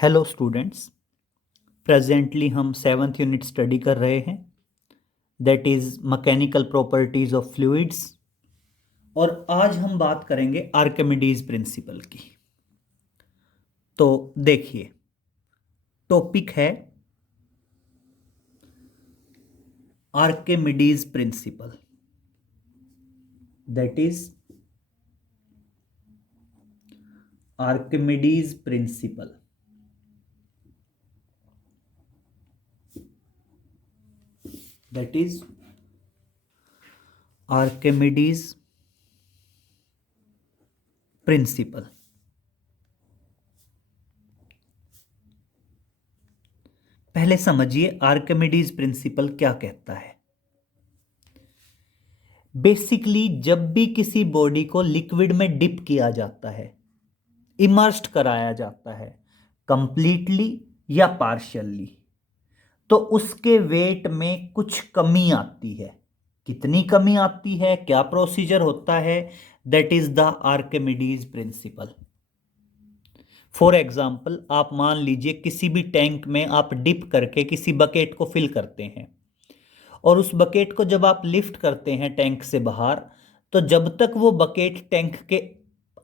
Hello students. Presently हम seventh unit study कर रहे हैं, that is mechanical properties of fluids. और आज हम बात करेंगे आर्किमिडीज प्रिंसिपल की। तो देखिए, टॉपिक है Archimedes principal, that is Archimedes principal. That is Archimedes principal. पहले समझिए आर्किमिडीज प्रिंसिपल क्या कहता है। बेसिकली जब भी किसी बॉडी को लिक्विड में डिप किया जाता है, इमर्स्ड कराया जाता है, कंप्लीटली या पार्शियली, तो उसके वेट में कुछ कमी आती है। कितनी कमी आती है, क्या प्रोसीजर होता है, that is the Archimedes principal. For example, आप मान लीजिए किसी भी टैंक में आप डिप करके किसी बकेट को फिल करते हैं, और उस बकेट को जब आप लिफ्ट करते हैं टैंक से बाहर, तो जब तक वो बकेट टैंक के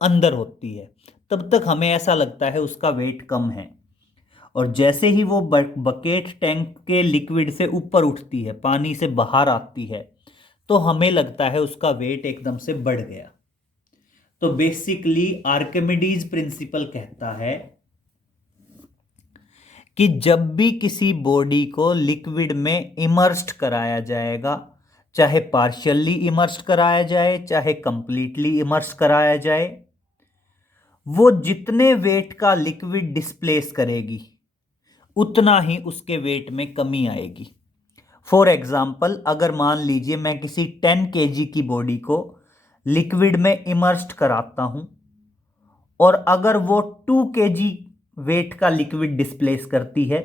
अंदर होती है तब तक हमें ऐसा लगता है उसका वेट कम है। और जैसे ही वो बकेट टैंक के लिक्विड से ऊपर उठती है, पानी से बाहर आती है, तो हमें लगता है उसका वेट एकदम से बढ़ गया। तो बेसिकली आर्किमिडीज प्रिंसिपल कहता है कि जब भी किसी बॉडी को लिक्विड में इमर्स्ड कराया जाएगा, चाहे पार्शियली इमर्स्ड कराया जाए चाहे कंप्लीटली इमर्स्ड कराया जाए, वो जितने वेट का लिक्विड डिस्प्लेस करेगी उतना ही उसके वेट में कमी आएगी। फॉर एग्जाम्पल, अगर मान लीजिए मैं किसी 10 kg की बॉडी को लिक्विड में इमर्स्ड कराता हूं, और अगर वो 2 kg वेट का लिक्विड डिस्प्लेस करती है,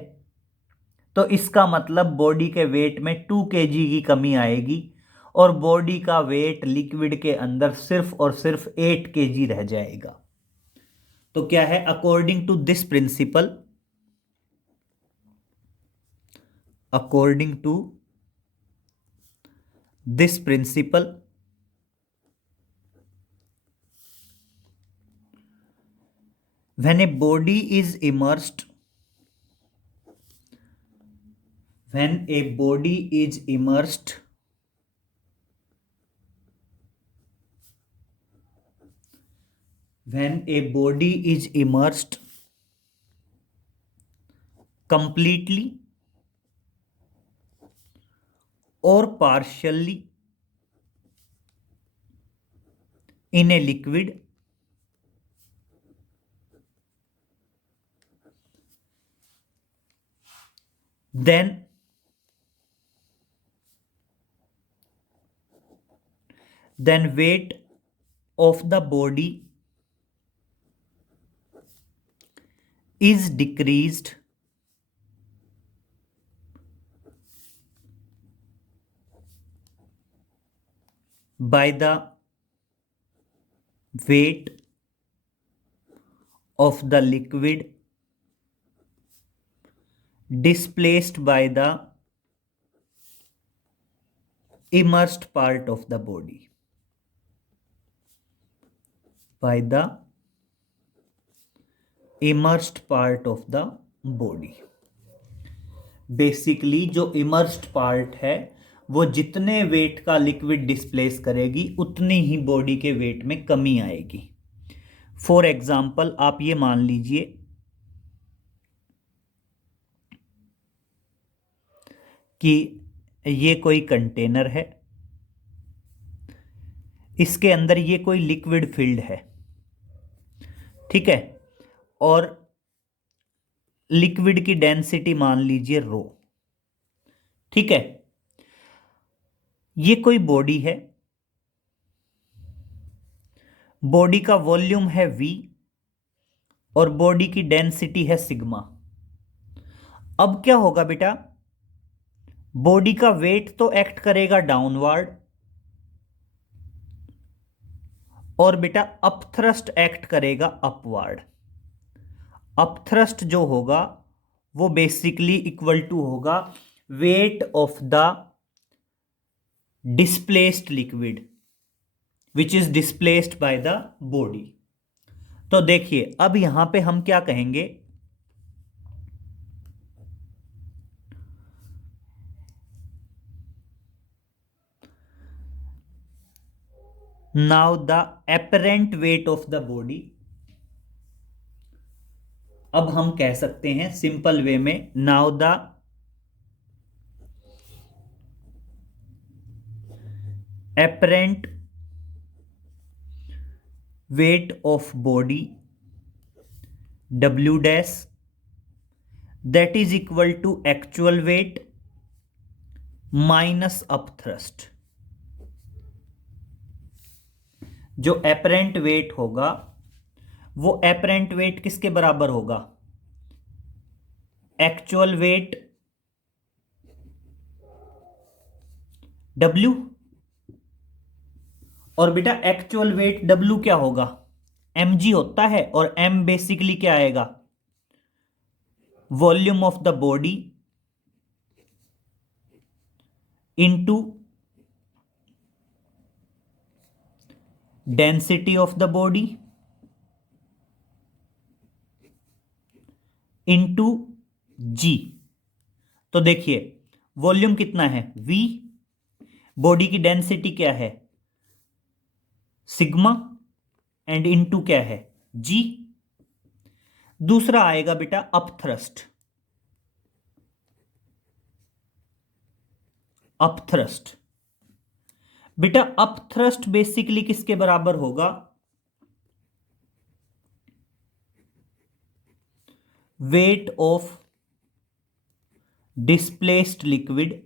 तो इसका मतलब बॉडी के वेट में 2 kg की कमी आएगी, और बॉडी का वेट लिक्विड के अंदर सिर्फ और सिर्फ 8 kg रह जाएगा। तो क्या है, according to this principle, according to this principle, when a body is immersed, when a body is immersed when a body is immersed completely or partially in a liquid, then weight of the body is decreased by the weight of the liquid displaced by the immersed part of the body, by the immersed part of the body। Basically जो immersed part है वो जितने wait का liquid displace करेगी उतनी ही body के wait में कमी आएगी। फॉर एग्जाम्पल, आप ये मान लीजिए कि ये कोई कंटेनर है, इसके अंदर ये कोई लिक्विड फिल्ड है, ठीक है, और लिक्विड की डेंसिटी मान लीजिए रो, ठीक है। ये कोई बॉडी है, बॉडी का वॉल्यूम है V, और बॉडी की डेंसिटी है सिग्मा। अब क्या होगा बेटा, बॉडी का वेट तो एक्ट करेगा डाउनवर्ड, और बेटा अपथ्रस्ट एक्ट करेगा अपवर्ड। अपथ्रस्ट जो होगा वो बेसिकली इक्वल टू होगा weight of the displaced liquid which is displaced by the body. तो देखिए अब यहां पे हम क्या कहेंगे, now the apparent wait of the body. अब हम कह सकते हैं सिंपल वे में, now the apparent weight of body W dash that is equal to actual weight minus upthrust. जो apparent weight होगा वो apparent weight किसके बराबर होगा, एक्चुअल वेट W। और बेटा एक्चुअल वेट W क्या होगा, mg होता है, और m बेसिकली क्या आएगा, volume of the body into density of the body into g. तो देखिए वॉल्यूम कितना है V, बॉडी की डेंसिटी क्या है सिग्मा, एंड इनटू क्या है G। दूसरा आएगा बेटा अपथ्रस्ट। अपथ्रस्ट बेटा अपथ्रस्ट बेसिकली किसके बराबर होगा, weight of displaced liquid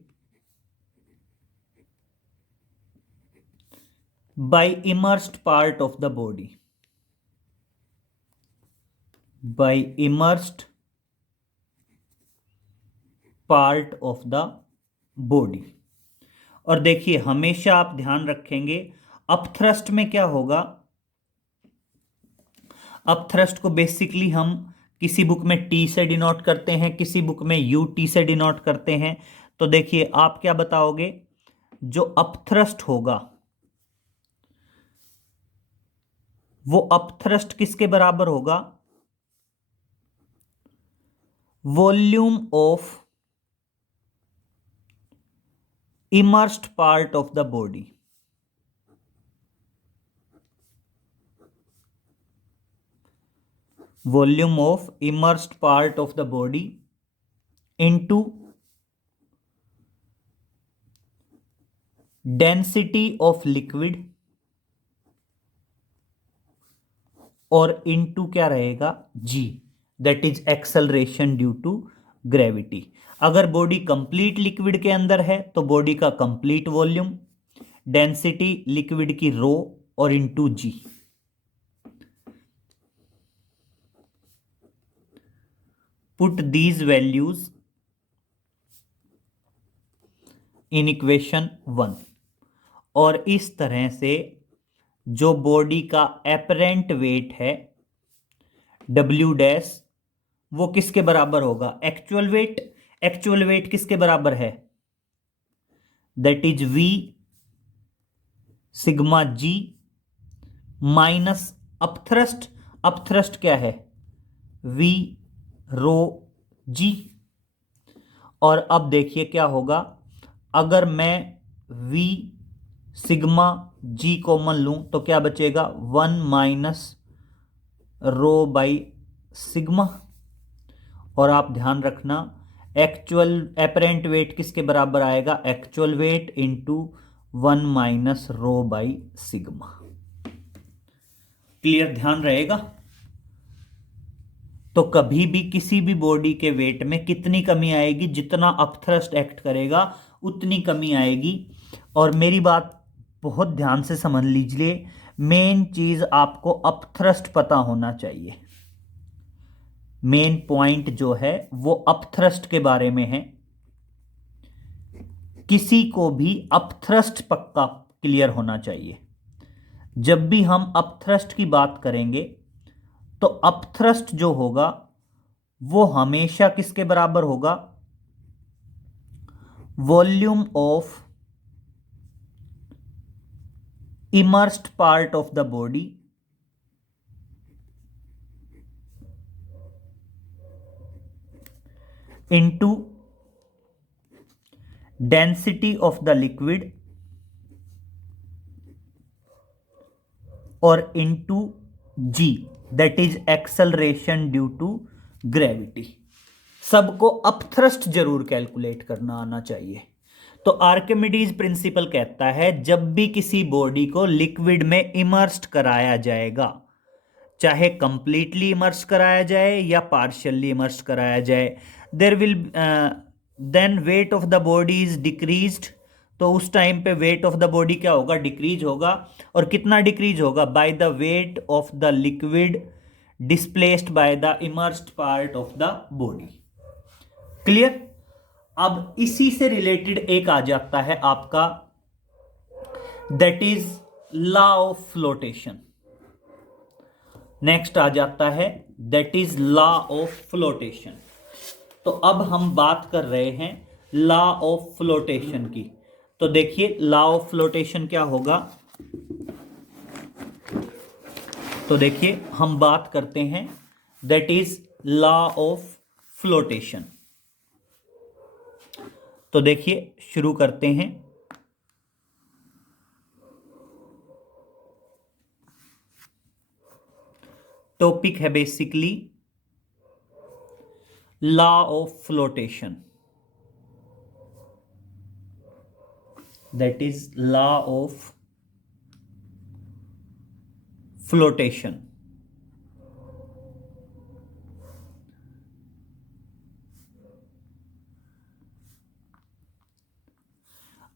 by immersed part of the body, by immersed part of the body। और देखिए हमेशा आप ध्यान रखेंगे अपथ्रस्ट में क्या होगा, अपथ्रस्ट को बेसिकली हम किसी बुक में T से डिनोट करते हैं, किसी बुक में UT से डिनोट करते हैं। तो देखिए आप क्या बताओगे, जो अपथ्रस्ट होगा वो अपथ्रस्ट किसके बराबर होगा, volume of immersed part of the body. Volume of immersed part of the body into density of liquid, और इनटू क्या रहेगा G, that is acceleration due to gravity. अगर बॉडी कंप्लीट लिक्विड के अंदर है तो बॉडी का कंप्लीट वॉल्यूम, डेंसिटी लिक्विड की रो, और into G। Put these values in equation 1। और इस तरह से जो बॉडी का एपरेंट वेट है W डैश वो किसके बराबर होगा, एक्चुअल वेट। एक्चुअल वेट किसके बराबर है, that is V sigma G minus upthrust. Upthrust क्या है, V रो G। और अब देखिए क्या होगा, अगर मैं V सिग्मा G कॉमन लूं तो क्या बचेगा, 1 माइनस रो बाई सिग्मा। और आप ध्यान रखना एक्चुअल एपरेंट वेट किसके बराबर आएगा, actual weight into 1 minus rho by sigma. Clear, ध्यान रहेगा। तो कभी भी किसी भी बॉडी के वेट में कितनी कमी आएगी, जितना अपथ्रस्ट एक्ट करेगा उतनी कमी आएगी। और मेरी बात बहुत ध्यान से समझ लीजिए, मेन चीज आपको अपथ्रस्ट पता होना चाहिए। मेन पॉइंट जो है वो अपथ्रस्ट के बारे में है। किसी को भी अपथ्रस्ट पक्का क्लियर होना चाहिए। जब भी हम अपथ्रस्ट की बात करेंगे तो अपथ्रस्ट जो होगा वो हमेशा किसके बराबर होगा? Volume of immersed part of the body into density of the liquid और into g, that is acceleration due to gravity. सबको अपथ्रस्ट जरूर कैलकुलेट करना आना चाहिए। तो आर्किमिडीज प्रिंसिपल कहता है जब भी किसी बॉडी को लिक्विड में इमर्स्ड कराया जाएगा, चाहे कंप्लीटली इमर्स कराया जाए या पार्शियली इमर्स कराया जाए, there will then weight of the body is decreased. तो उस टाइम पे वेट ऑफ द बॉडी क्या होगा? डिक्रीज होगा। और कितना डिक्रीज होगा? By the weight of the liquid displaced by the immersed part of the body. Clear? अब इसी से रिलेटेड एक आ जाता है आपका, that is law of flotation. Next आ जाता है that is law of flotation. तो अब हम बात कर रहे हैं लॉ ऑफ फ्लोटेशन की। तो देखिए लॉ ऑफ फ्लोटेशन क्या होगा? तो देखिए हम बात करते हैं that is law of flotation. तो देखिए शुरू करते हैं। टॉपिक है basically law of flotation, that is law of flotation.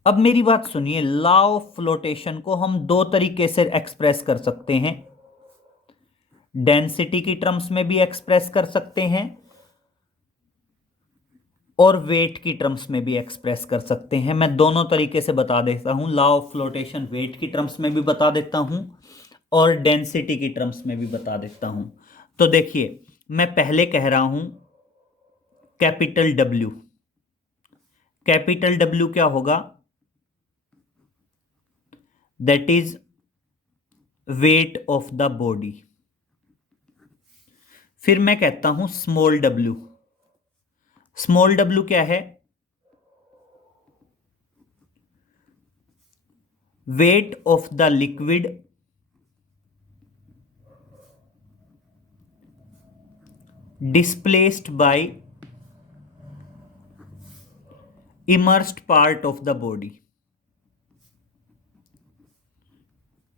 अब मेरी बात सुनिए, लॉ ऑफ फ्लोटेशन को हम दो तरीके से एक्सप्रेस कर सकते हैं। डेंसिटी की टर्म्स में भी एक्सप्रेस कर सकते हैं और वेट की टर्म्स में भी एक्सप्रेस कर सकते हैं। मैं दोनों तरीके से बता देता हूं। लॉ ऑफ फ्लोटेशन वेट की टर्म्स में भी बता देता हूं और डेंसिटी की टर्म्स में भी बता देता हूं। तो देखिए मैं पहले कह रहा हूं कैपिटल डब्ल्यू। कैपिटल डब्ल्यू क्या होगा? That is wait of the body. फिर मैं कहता हूं स्मॉल डब्ल्यू। स्मॉल डब्ल्यू क्या है? Weight of the liquid displaced bye immersed part of the body.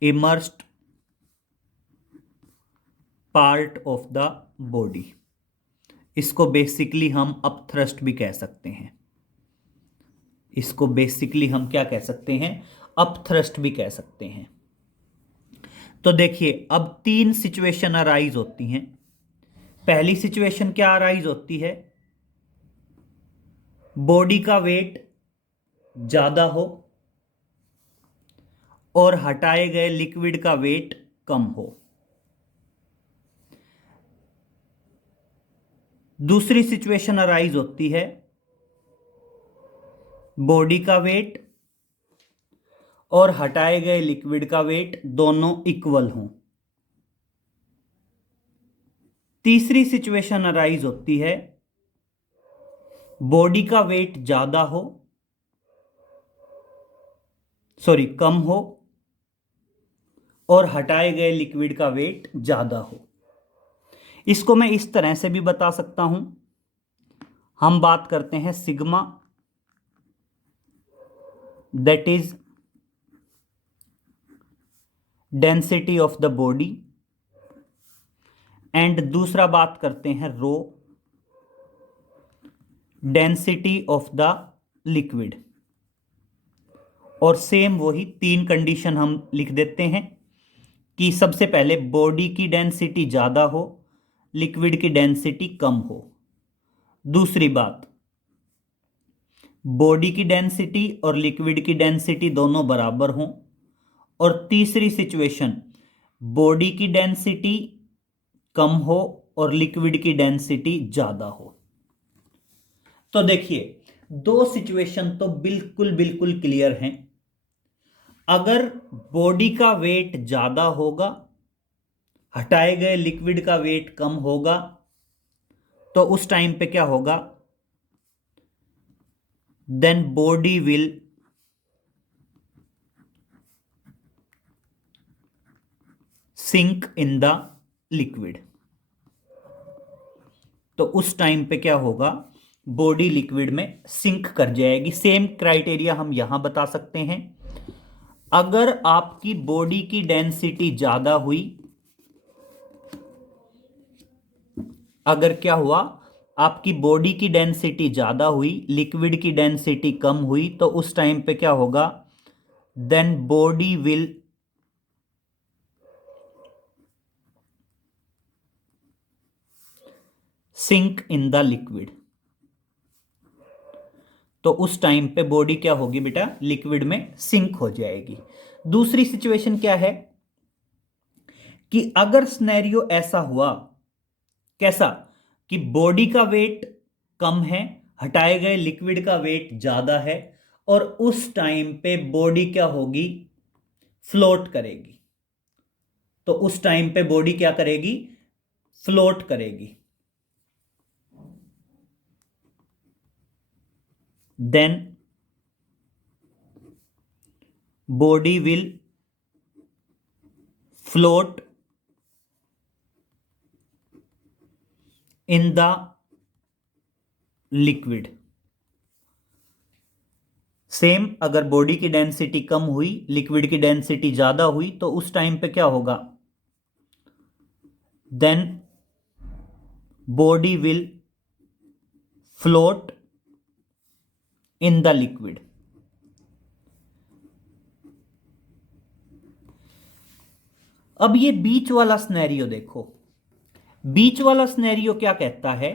Immersed part of the body, इसको बेसिकली हम अपथ्रस्ट भी कह सकते हैं। इसको बेसिकली हम क्या कह सकते हैं? अपथ्रस्ट भी कह सकते हैं। तो देखिए अब तीन सिचुएशन अराइज होती हैं। पहली सिचुएशन क्या अराइज होती है? बॉडी का वेट ज्यादा हो और हटाए गए लिक्विड का वेट कम हो। दूसरी सिचुएशन अराइज होती है बॉडी का वेट और हटाए गए लिक्विड का वेट दोनों इक्वल हों। तीसरी सिचुएशन अराइज होती है बॉडी का वेट ज्यादा हो, सॉरी कम हो, और हटाए गए लिक्विड का वेट ज्यादा हो। इसको मैं इस तरह से भी बता सकता हूं। हम बात करते हैं sigma, that is density of the body, and दूसरा बात करते हैं रो, डेंसिटी ऑफ द लिक्विड। और सेम वही तीन कंडीशन हम लिख देते हैं कि सबसे पहले बॉडी की डेंसिटी ज़्यादा हो, लिक्विड की डेंसिटी कम हो। दूसरी बात, बॉडी की डेंसिटी और लिक्विड की डेंसिटी दोनों बराबर हों। और तीसरी सिचुएशन, बॉडी की डेंसिटी कम हो और लिक्विड की डेंसिटी ज्यादा हो। तो देखिए, दो सिचुएशन तो बिल्कुल बिल्कुल क्लियर हैं। अगर बॉडी का वेट ज्यादा होगा, हटाए गए लिक्विड का वेट कम होगा, तो उस टाइम पे क्या होगा? Then body will sink in the liquid. तो उस टाइम पे क्या होगा? बॉडी लिक्विड में सिंक कर जाएगी। सेम क्राइटेरिया हम यहां बता सकते हैं। अगर आपकी बॉडी की डेंसिटी ज्यादा हुई, अगर क्या हुआ, आपकी बॉडी की डेंसिटी ज्यादा हुई, लिक्विड की डेंसिटी कम हुई, तो उस टाइम पे क्या होगा? Then body will sink in the liquid. तो उस टाइम पे बॉडी क्या होगी बेटा? लिक्विड में सिंक हो जाएगी। दूसरी सिचुएशन क्या है कि अगर सिनेरियो ऐसा हुआ, कैसा? कि बॉडी का वेट कम है, हटाए गए लिक्विड का वेट ज्यादा है, और उस टाइम पे बॉडी क्या होगी? फ्लोट करेगी। तो उस टाइम पे बॉडी क्या करेगी? फ्लोट करेगी। Then body will float in the liquid. Same, अगर बॉडी की डेंसिटी कम हुई, लिक्विड की डेंसिटी ज्यादा हुई, तो उस टाइम पे क्या होगा? Then body will float in the liquid. अब ये बीच वाला स्नैरियो देखो। बीच वाला स्नैरियो क्या कहता है?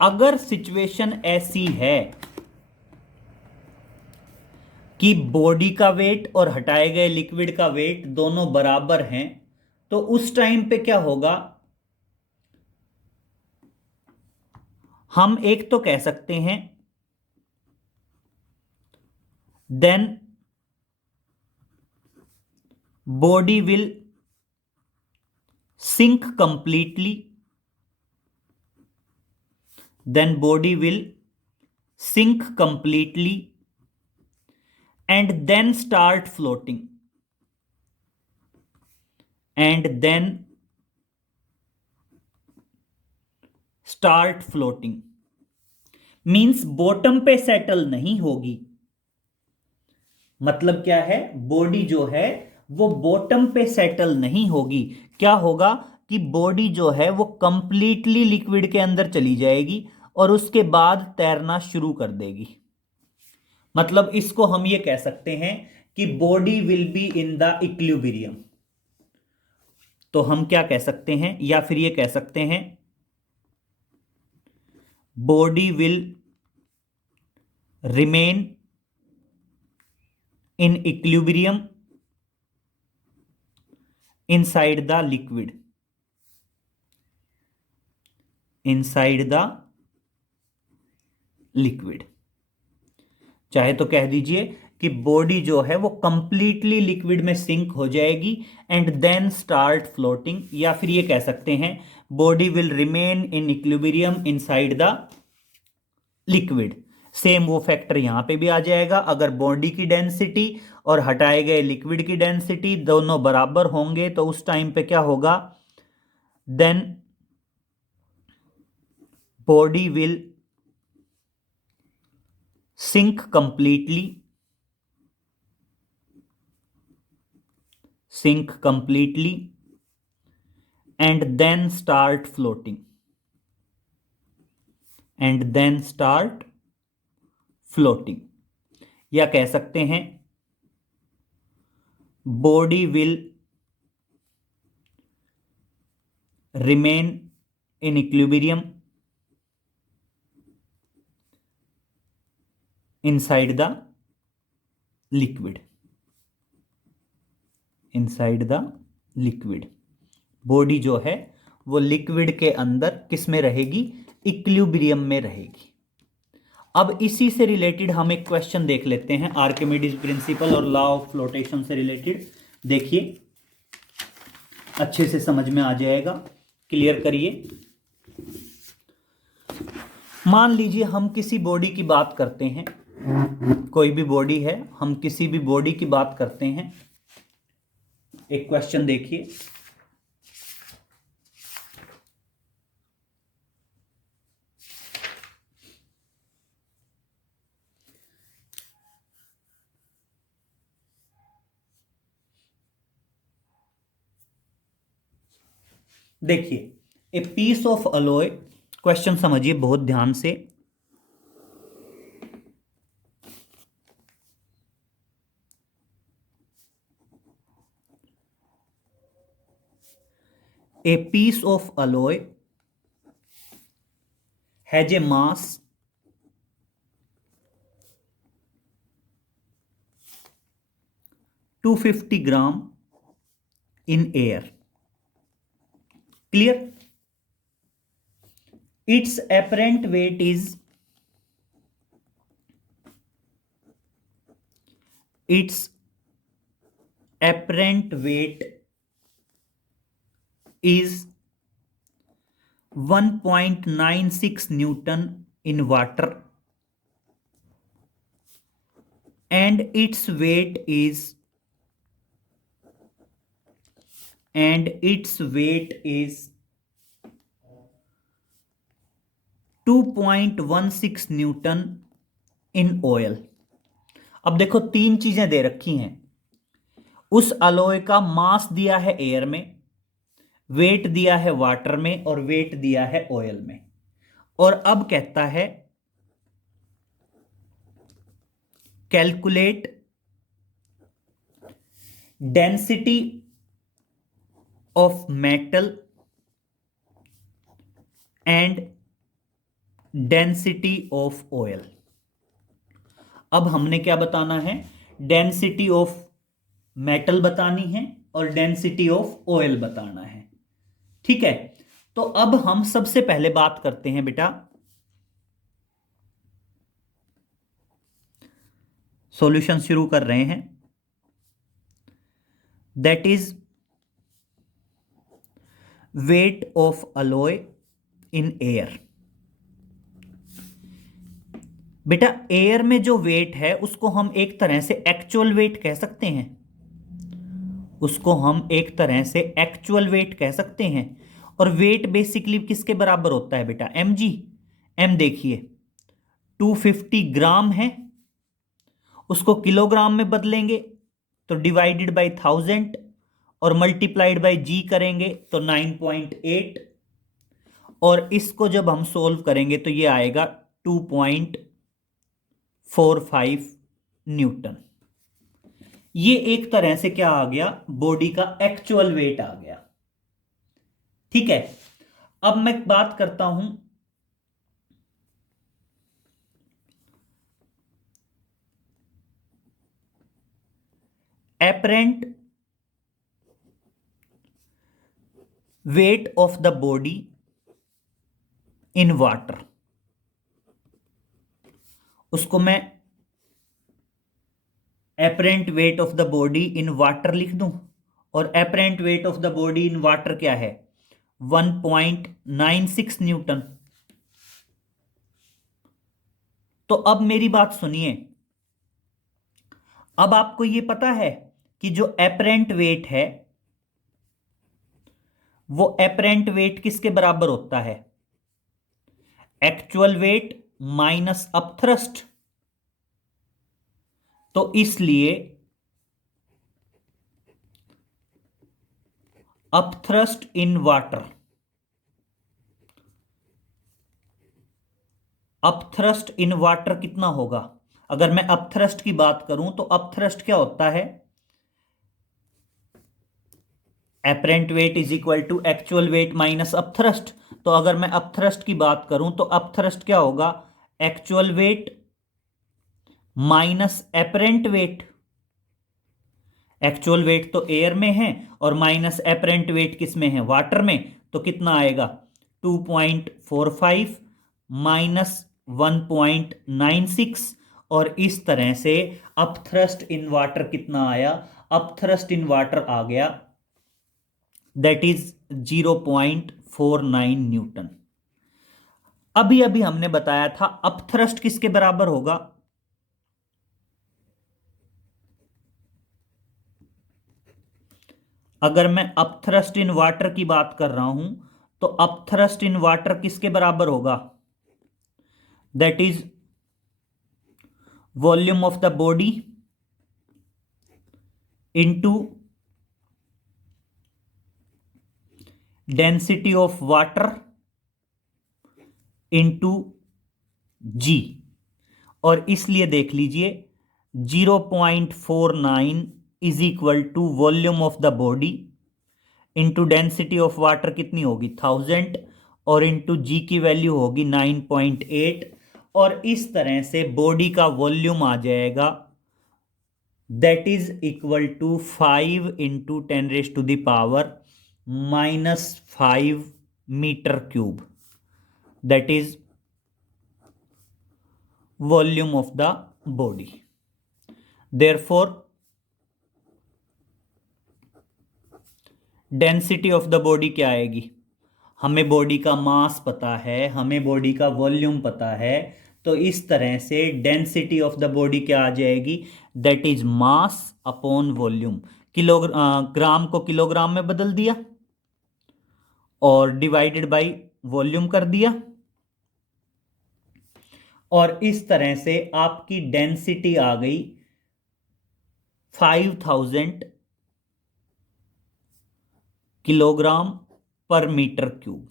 अगर सिचुएशन ऐसी है कि बॉडी का वेट और हटाए गए लिक्विड का वेट दोनों बराबर हैं, तो उस टाइम पे क्या होगा? हम एक तो कह सकते हैं then body will sink completely, then body will sink completely and then start floating, and then start floating means bottom पे सेटल नहीं होगी। मतलब क्या है? बॉडी जो है वो बॉटम पे सेटल नहीं होगी। क्या होगा कि बॉडी जो है वो कंप्लीटली लिक्विड के अंदर चली जाएगी और उसके बाद तैरना शुरू कर देगी। मतलब इसको हम ये कह सकते हैं कि body will be in the equilibrium. तो हम क्या कह सकते हैं, या फिर ये कह सकते हैं body will remain in equilibrium inside the liquid, inside the liquid. चाहे तो कह दीजिए कि बॉडी जो है वो कंप्लीटली लिक्विड में सिंक हो जाएगी एंड देन स्टार्ट फ्लोटिंग, या फिर ये कह सकते हैं body will remain in equilibrium inside the liquid. Same वो फैक्टर यहां पे भी आ जाएगा। अगर बॉडी की डेंसिटी और हटाए गए लिक्विड की डेंसिटी दोनों बराबर होंगे, तो उस टाइम पे क्या होगा? Then body will sink completely, sink completely and then start floating, and then start floating। या कह सकते हैं body will remain in equilibrium inside the liquid, inside the liquid. Body जो है वो लिक्विड के अंदर किस में रहेगी, इक्विलिब्रियम में रहेगी। अब इसी से रिलेटेड हम एक क्वेश्चन देख लेते हैं, आर्किमिडीज प्रिंसिपल और लॉ ऑफ फ्लोटेशन से रिलेटेड। देखिए अच्छे से समझ में आ जाएगा, क्लियर करिए। मान लीजिए हम किसी बॉडी की बात करते हैं, कोई भी बॉडी है, हम किसी भी बॉडी की बात करते हैं। एक क्वेश्चन देखिए, देखिए a piece of alloy, question समझिए बहुत ध्यान से। A piece of alloy has a mass (250 grams) in air. Clear? Its apparent weight is 1.96 Newton in water, and its weight is 2.16 Newton in oil. अब देखो तीन चीजें दे रखी हैं, उस अलॉय का मास दिया है एयर में, वेट दिया है वाटर में, और वेट दिया है ऑयल में। और अब कहता है calculate density of metal and density of oil. अब हमने क्या बताना है, डेंसिटी ऑफ मेटल बतानी है और डेंसिटी ऑफ ऑयल बताना है। ठीक है, तो अब हम सबसे पहले बात करते हैं बेटा, सॉल्यूशन शुरू कर रहे हैं। That is weight of alloy in air. बेटा एयर में जो वेट है उसको हम एक तरह से एक्चुअल वेट कह सकते हैं, उसको हम एक तरह से एक्चुअल वेट कह सकते हैं। और वेट बेसिकली किसके बराबर होता है बेटा, mg। m देखिए 250 ग्राम है, उसको किलोग्राम में बदलेंगे तो डिवाइडेड बाय 1000 और मल्टीप्लाइड बाय g करेंगे तो 9.8, और इसको जब हम सोल्व करेंगे तो ये आएगा 2.45 न्यूटन। ये एक तरह से क्या आ गया, बॉडी का एक्चुअल वेट आ गया। ठीक है, अब मैं बात करता हूं apparent weight of the body in water। उसको मैं apparent weight of the body in water लिख दूं, और apparent weight of the body in water क्या है, 1.96 न्यूटन। तो अब मेरी बात सुनिए, अब आपको यह पता है कि जो apparent weight है वो apparent weight किसके बराबर होता है, एक्चुअल वेट माइनस अपथ्रस्ट। तो इसलिए upthrust in water, upthrust in water कितना होगा, अगर मैं अपथ्रस्ट की बात करूं तो अपथ्रस्ट क्या होता है, apparent weight is equal to actual weight minus upthrust. तो अगर मैं अपथ्रस्ट की बात करूं तो अपथ्रस्ट क्या होगा, actual weight minus apparent wait. Actual wait तो एयर में है और माइनस एपरेंट वेट किस में है, वाटर में। तो कितना आएगा 2.45 माइनस 1.96, और इस तरह से अपथ्रस्ट इन वाटर कितना आया, अपथ्रस्ट इन वाटर आ गया दैट इज 0.49 न्यूटन। अभी अभी हमने बताया था अपथ्रस्ट किसके बराबर होगा, अगर मैं अपथ्रस्ट इन वाटर की बात कर रहा हूं तो अपथ्रस्ट इन वाटर किसके बराबर होगा, that is volume of the body into density of water into g. और इसलिए देख लीजिए 0.49 is equal to volume of the body into density of water कितनी होगी 1000, और इंटू जी की वैल्यू होगी 9.8, और इस तरह से बॉडी का वॉल्यूम आ जाएगा that is equal to 5 into 10⁻⁻5 metre cube, that is volume of the body. Therefore density of the body क्या आएगी, हमें बॉडी का मास पता है, हमें बॉडी का वॉल्यूम पता है, तो इस तरह से डेंसिटी ऑफ द बॉडी क्या आ जाएगी, that is mass upon volume. Gram को किलोग्राम में बदल दिया और डिवाइडेड बाय वॉल्यूम कर दिया, और इस तरह से आपकी डेंसिटी आ गई 5000 किलोग्राम पर मीटर क्यूब।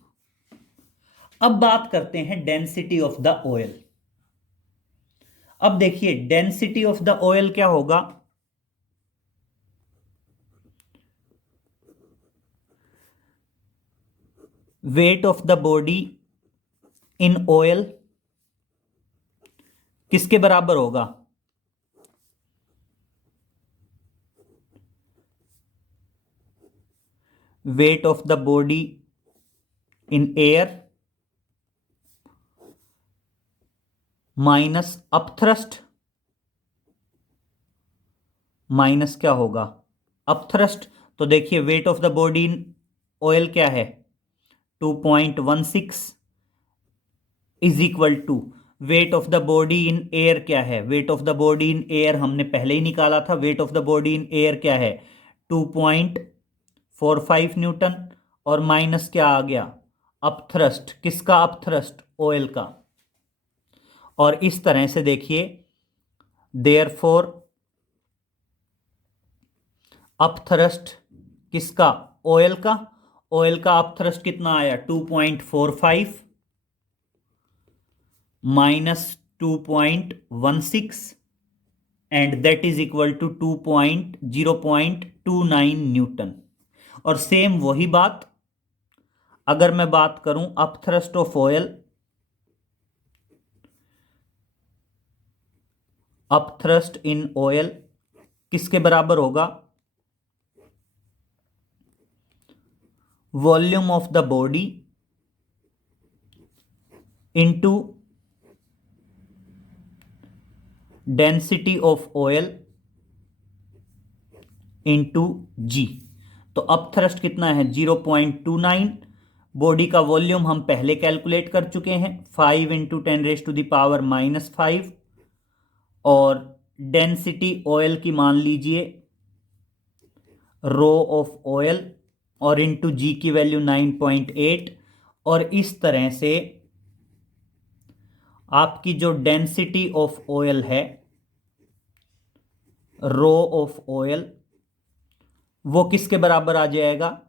अब बात करते हैं डेंसिटी ऑफ द ऑयल। अब देखिए डेंसिटी ऑफ द ऑयल क्या होगा, weight of the body in oil किसके बराबर होगा, weight of the body in air minus upthrust minus क्या होगा अपथ्रस्ट। तो देखिए weight of the body in oil क्या है 2.16 is equal to weight of the body in air क्या है, weight of the body in air हमने पहले ही निकाला था, weight of the body in air क्या है 2.45 न्यूटन, और माइनस क्या आ गया अपथ्रस्ट, किसका अपथ्रस्ट ऑयल का। और इस तरह से देखिए देयरफॉर अपथ्रस्ट किसका, ऑयल का, ऑयल का अपथ्रस्ट कितना आया 2.45 minus 2.16 and that is equal to 0.29 newton. और सेम वही बात अगर मैं बात करूं upthrust of oil, upthrust in oil किसके बराबर होगा, volume of the body into density of oil into g. तो अपथ्रस्ट कितना है 0.29, बॉडी का वॉल्यूम हम पहले कैलकुलेट कर चुके हैं 5 इंटू 10⁻⁻5, और डेंसिटी ऑयल की मान लीजिए रो ऑफ ऑयल और इनटू जी की वैल्यू 9.8, और इस तरह से आपकी जो डेंसिटी ऑफ ऑयल है रो ऑफ ऑयल वो किसके बराबर आ जाएगा,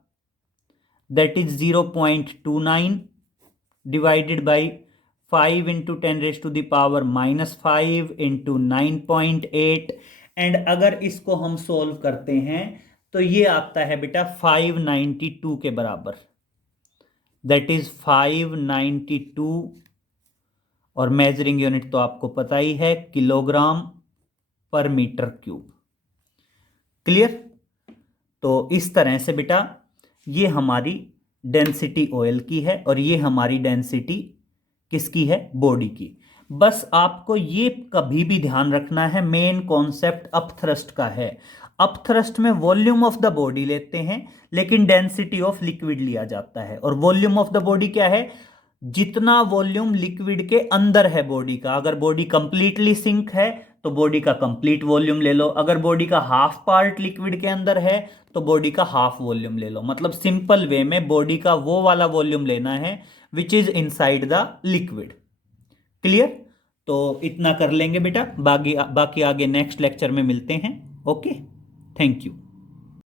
that is 0.29 divided by 5 into 10⁻⁻5 into 9.8, and अगर इसको हम सोल्व करते हैं तो ये आता है बेटा 592 के बराबर, दैट इज 592, और मेजरिंग यूनिट तो आपको पता ही है किलोग्राम पर मीटर क्यूब। क्लियर। तो इस तरह से बेटा ये हमारी डेंसिटी ऑयल की है और ये हमारी डेंसिटी किसकी है, बॉडी की। बस आपको ये कभी भी ध्यान रखना है, मेन कॉन्सेप्ट अपथ्रस्ट का है। अपथ्रस्ट में वॉल्यूम ऑफ द बॉडी लेते हैं लेकिन डेंसिटी ऑफ लिक्विड लिया जाता है। और वॉल्यूम ऑफ द बॉडी क्या है, जितना वॉल्यूम लिक्विड के अंदर है बॉडी का। अगर बॉडी कंप्लीटली सिंक है तो बॉडी का कंप्लीट वॉल्यूम ले लो, अगर बॉडी का हाफ पार्ट लिक्विड के अंदर है तो बॉडी का हाफ वॉल्यूम ले लो। मतलब सिंपल वे में बॉडी का वो वाला वॉल्यूम लेना है which is inside the liquid. Clear? तो इतना कर लेंगे बेटा, बाकी बाकी आगे नेक्स्ट लेक्चर में मिलते हैं। Okay, thank you.